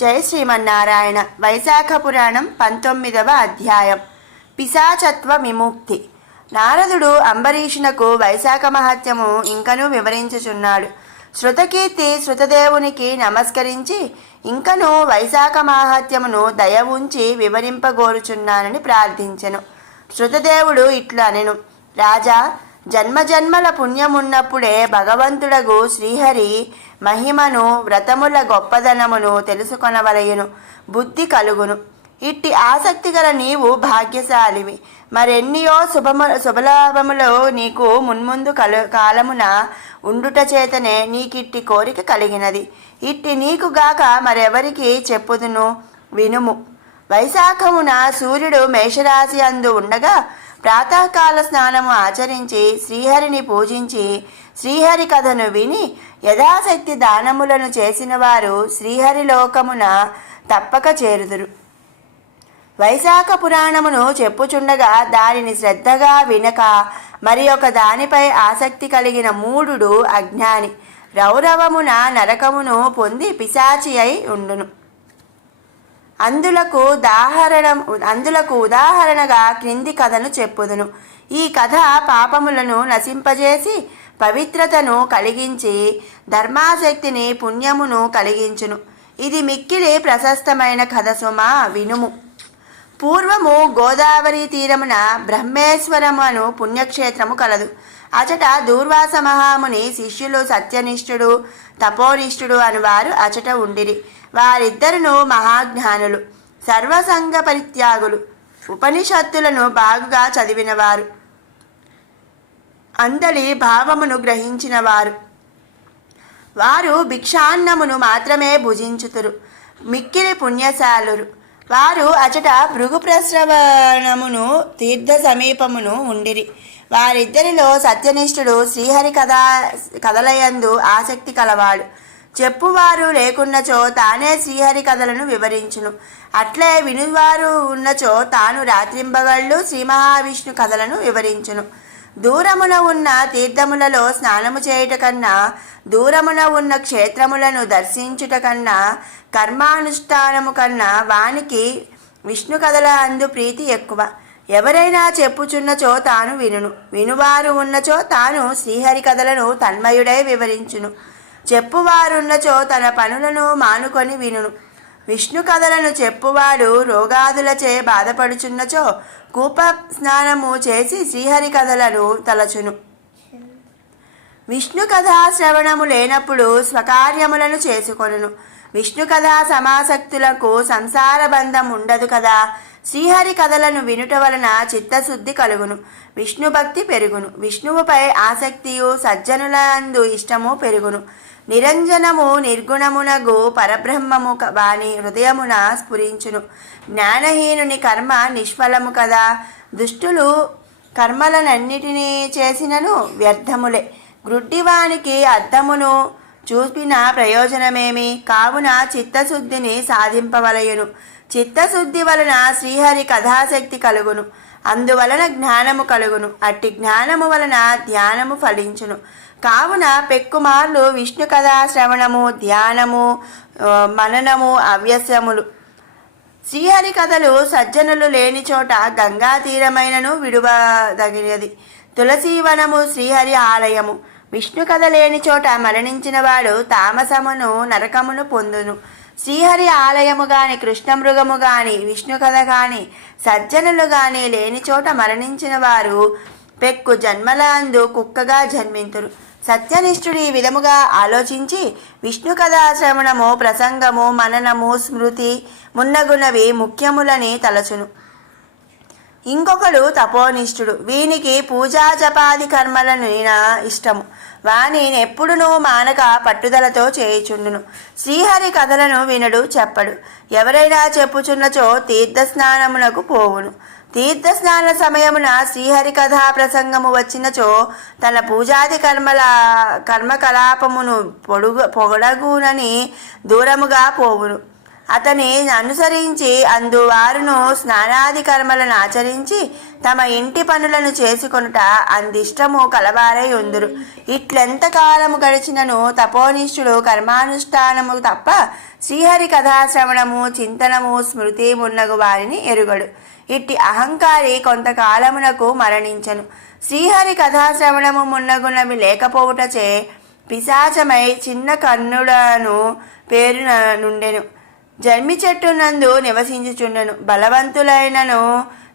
జై శ్రీమన్నారాయణ. వైశాఖ పురాణం 19వ అధ్యాయం. పిశాచత్వ విముక్తి. నారదుడు అంబరీషునకు వైశాఖ మహత్యము ఇంకనూ వివరించుచున్నాడు. శృతకీర్తి శృతదేవునికి నమస్కరించి ఇంకనూ వైశాఖ మహత్యమును దయ ఉంచి వివరింపగోరుచున్నానని ప్రార్థించెను. శృతదేవుడు ఇట్లా అనెను: రాజా, జన్మజన్మల పుణ్యమున్నప్పుడే భగవంతుడగు శ్రీహరి మహిమను వ్రతముల గొప్పదనమును తెలుసుకొనవలయును, బుద్ధి కలుగును. ఇట్టి ఆసక్తి గల నీవు భాగ్యశాలివి. మరెన్నియో శుభలాభములు నీకు మున్ముందు కాలమున ఉండుట చేతనే నీకిట్టి కోరిక కలిగినది. ఇట్టి నీకుగాక మరెవరికి చెప్పుదును, వినుము. వైశాఖమున సూర్యుడు మేషరాశి అందు ఉండగా ప్రాతకాల స్నానము ఆచరించి శ్రీహరిని పూజించి శ్రీహరి కథను విని యథాశక్తి దానములను చేసిన వారు శ్రీహరి లోకమున తప్పక చేరుదురు. వైశాఖ పురాణమును చెప్పుచుండగా దానిని శ్రద్ధగా వినక మరి ఒక దానిపై ఆసక్తి కలిగిన మూఢుడు అజ్ఞాని రౌరవమున నరకమును పొంది పిశాచి అయి ఉండును. అందులకు ఉదాహరణగా క్రింది కథను చెప్పుదును. ఈ కథ పాపములను నశింపజేసి పవిత్రతను కలిగించి ధర్మాశక్తిని పుణ్యమును కలిగించును. ఇది మిక్కిలి ప్రశస్తమైన కథ సుమా, వినుము. పూర్వము గోదావరి తీరమున బ్రహ్మేశ్వరము అను పుణ్యక్షేత్రము కలదు. అచట దూర్వాస మహాముని శిష్యులు సత్యనిష్ఠుడు తపోనిష్ఠుడు అనువారు అచట ఉండిరి. వారిద్దరును మహాజ్ఞానులు, సర్వసంగ పరిత్యాగులు, ఉపనిషత్తులను బాగుగా చదివినవారు, అందలి భావమును గ్రహించినవారు. వారు భిక్షాన్నమును మాత్రమే భుజించుతురు, మిక్కిలి పుణ్యశాలురు. వారు అచట భృగు ప్రశ్రవణమును తీర్థ సమీపమును ఉండిరి. వారిద్దరిలో సత్యనిష్ఠుడు శ్రీహరి కథలయందు ఆసక్తి కలవాడు. చెప్పువారు లేకున్నచో తానే శ్రీహరి కథలను వివరించును. అట్లే వినువారు ఉన్నచో తాను రాత్రింబగళ్ళు శ్రీ మహావిష్ణు కథలను వివరించును. దూరమున ఉన్న తీర్థములలో స్నానము చేయుట కన్నా, దూరమున ఉన్న క్షేత్రములను దర్శించుట కన్నా, కర్మానుష్ఠానము కన్నా వానికి విష్ణు కథల అందు ప్రీతి ఎక్కువ. ఎవరైనా చెప్పుచున్నచో తాను వినును, వినువారు ఉన్నచో తాను శ్రీహరి కథలను తన్మయుడై వివరించును. చెప్పువారున్నచో తన పనులను మానుకొని వినును. విష్ణు కథలను చెప్పువాడు రోగాదులచే బాధపడుచున్నచో కూప స్నానము చేసి శ్రీహరి కథలను తలచును. విష్ణు కథా శ్రవణము లేనప్పుడు స్వకార్యములను చేసుకొనును. విష్ణు కథా సమాసక్తులకు సంసార బంధం ఉండదు కదా. శ్రీహరి కథలను వినుట వలన చిత్తశుద్ధి కలుగును, విష్ణు భక్తి పెరుగును. విష్ణువుపై ఆసక్తియు సజ్జనులందు ఇష్టము పెరుగును. నిరంజనము నిర్గుణమునగు పరబ్రహ్మము వాని హృదయమున స్ఫురించును. జ్ఞానహీనుని కర్మ నిష్ఫలము కదా. దుష్టులు కర్మలనన్నిటినీ చేసినను వ్యర్థములే. గ్రుడ్డివానికి అర్థమును చూపిన ప్రయోజనమేమి. కావున చిత్తశుద్ధిని సాధింపవలయును. చిత్తశుద్ధి వలన శ్రీహరి కథాశక్తి కలుగును. అందువలన జ్ఞానము కలుగును. అట్టి జ్ఞానము వలన ధ్యానము ఫలించును. కావున పెక్కుమార్లు విష్ణు కథా శ్రవణము, ధ్యానము, మననము అవ్యసములు. శ్రీహరి కథలు సజ్జనులు లేని చోట గంగా తీరమైనను విడువదగినది. తులసీవనము శ్రీహరి ఆలయము. విష్ణు కథ లేని చోట మరణించిన వాడు తామసమును నరకమును పొందును. శ్రీహరి ఆలయము గాని, కృష్ణమృగము గాని, విష్ణు కథ గాని, సజ్జనులు గాని లేని చోట మరణించిన వారు పెక్కు జన్మలందు కుక్కగా జన్మింతురు. సత్యనిష్ఠుడు ఈ విధముగా ఆలోచించి విష్ణు కథా శ్రవణము, ప్రసంగము, మననము, స్మృతి మున్నగునవి ముఖ్యములని తలచును. ఇంకొకడు తపోనిష్ఠుడు. వీనికి పూజా జపాది కర్మలను ఇష్టము. వాని ఎప్పుడునూ మానక పట్టుదలతో చేయుచుండును. శ్రీహరి కథలను వినడు, చెప్పడు. ఎవరైనా చెప్పుచున్నచో తీర్థస్నానమునకు పోవును. తీర్థస్నాన సమయమున శ్రీహరి కథా ప్రసంగము వచ్చినచో తన పూజాది కర్మకలాపమును పొడగునని దూరముగా పోవును. అతని అనుసరించి అందువారును స్నానాది కర్మలను ఆచరించి తమ ఇంటి పనులను చేసుకొనుట అందిష్టము కలవారై ఉందురు. ఇట్లెంత కాలము గడిచినను తపోనిష్ఠుడు కర్మానుష్ఠానము తప్ప శ్రీహరి కథాశ్రవణము చింతనము స్మృతి మున్నగు వారిని ఎరుగడు. ఇట్టి అహంకారి కొంతకాలమునకు మరణించను. శ్రీహరి కథాశ్రవణము మున్నగునవి లేకపోవుటచే పిశాచమై చిన్న కన్నుడను పేరు నుండెను. జర్మి చెట్టు నందు నివసించుచుండెను. బలవంతులైనను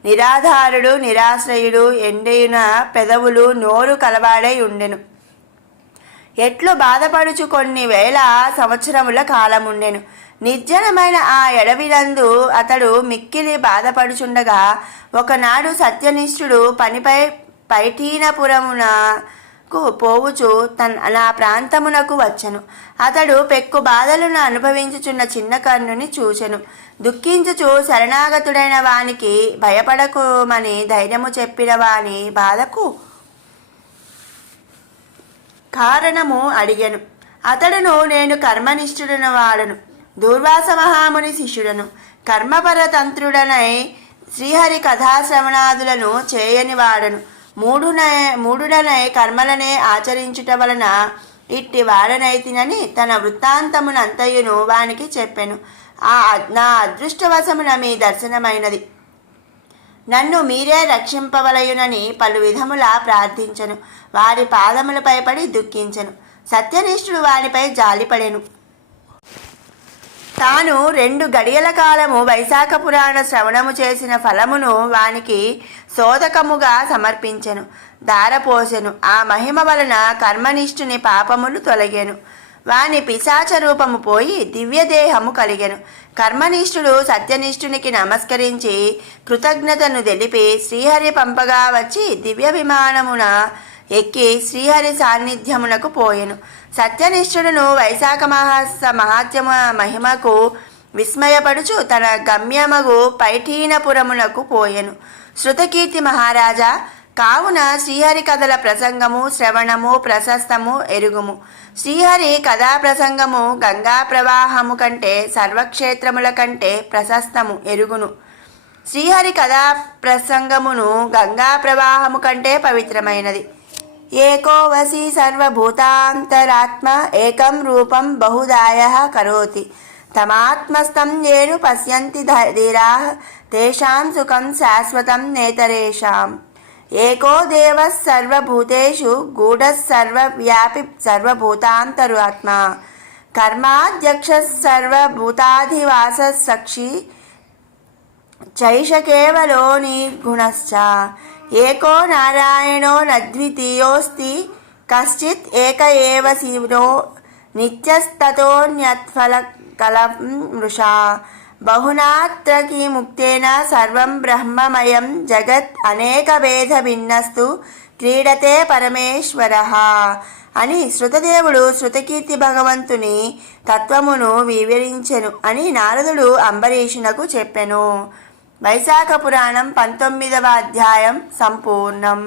నిరాధారుడు నిరాశ్రయుడు ఎండైన పెదవులు నోరు కలవాడై ఉండెను. ఎట్లు బాధపడుచు కొన్ని వేల సంవత్సరముల కాలముండెను. నిర్జనమైన ఆ ఎడవినందు అతడు మిక్కిలి బాధపడుచుండగా ఒకనాడు సత్యనిష్ఠుడు పనిపై పైఠీనపురమునకు పోవుచు నా ప్రాంతమునకు వచ్చెను. అతడు పెక్కు బాధలను అనుభవించుచున్న చిన్న కన్నుని చూచెను. దుఃఖించుచు శరణాగతుడైన వానికి భయపడకుమని ధైర్యము చెప్పిన వాని బాధకు కారణము అడిగెను. అతడును నేను కర్మనిష్ఠుడైన వాడను, దూర్వాస మహాముని శిష్యుడను, కర్మపరతంత్రుడనై శ్రీహరి కథాశ్రవణాదులను చేయని వాడను, మూఢుడనై కర్మలనే ఆచరించుట వలన ఇట్టి వాడనైతినని తన వృత్తాంతమునంతయును వానికి చెప్పెను. నా అదృష్టవశమున మీ దర్శనమైనది, నన్ను మీరే రక్షింపవలయునని పలు విధములా ప్రార్థించెను. వారి పాదములపై పడి దుఃఖించెను. సత్యనిష్ఠుడు వారిపై జాలిపడెను. తాను 2 గడియల కాలము వైశాఖ పురాణ శ్రవణము చేసిన ఫలమును వానికి సోదకముగా సమర్పించెను, దారపోసెను. ఆ మహిమ వలన కర్మనిష్ఠుని పాపములు తొలగెను. వాని పిశాచ రూపము పోయి దివ్యదేహము కలిగెను. కర్మనిష్ఠుడు సత్యనిష్ఠునికి నమస్కరించి కృతజ్ఞతను తెలిపి శ్రీహరి పంపగా వచ్చి దివ్య విమానమున ఎక్కి శ్రీహరి సాన్నిధ్యమునకు పోయెను. సత్యనిష్ఠుడును వైశాఖ మహాత్మ మహిమకు విస్మయపడుచు తన గమ్యమగు పైఠీనపురమునకు పోయెను. శృతకీర్తి మహారాజా, కావున శ్రీహరి కథల ప్రసంగము శ్రవణము ప్రశస్తము ఎరుగుము. శ్రీహరి కథా ప్రసంగము గంగా ప్రవాహము కంటే సర్వక్షేత్రముల కంటే ప్రశస్తము ఎరుగును. శ్రీహరి కథా ప్రసంగమును గంగా ప్రవాహము కంటే పవిత్రమైనది. ఏకో వసి సర్వభూతాంతరాత్మ ఏకం రూపం బహుదాయః కరోతి తమాత్మస్థం ఏను పశ్యంతి ధీరాః తేషాం సుఖం శాశ్వతం నేతరేషాం. ఏకో దేవః సర్వభూతేషు గూఢః సర్వవ్యాపి సర్వభూతాంతరాత్మ కర్మాధ్యక్షः సర్వభూతాధివాసः సాక్షి చైష కేవలో నిర్గుణశ్చ. ఏకో నారాయణో నద్వితీయోస్తి కశ్చిత్ ఏక ఏవ శివో నిత్యస్తతోన్యత్ఫలకలం మృషా. బహునాత్ర కిముక్తేన సర్వం బ్రహ్మమయం జగత్ అనేక భేద భిన్నస్తు క్రీడతే పరమేశ్వరః అని శృతదేవుడు శృతకీర్తి భగవంతుని తత్వమును వివరించెను అని నారదుడు అంబరీషునకు చెప్పెను. వైశాఖ పురాణం 19వ అధ్యాయం సంపూర్ణం.